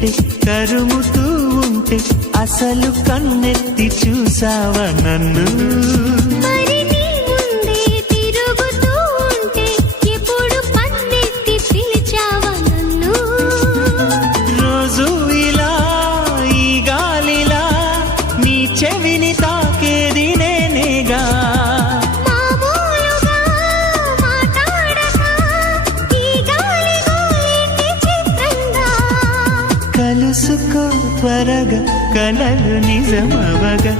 ఉంటే కరుముతూ ఉంటే అసలు కన్నెత్తి చూసావా నన్ను చెవిని తాకేది నేనేగా కలుసుకో త్వరగా కలలు నిజమవగా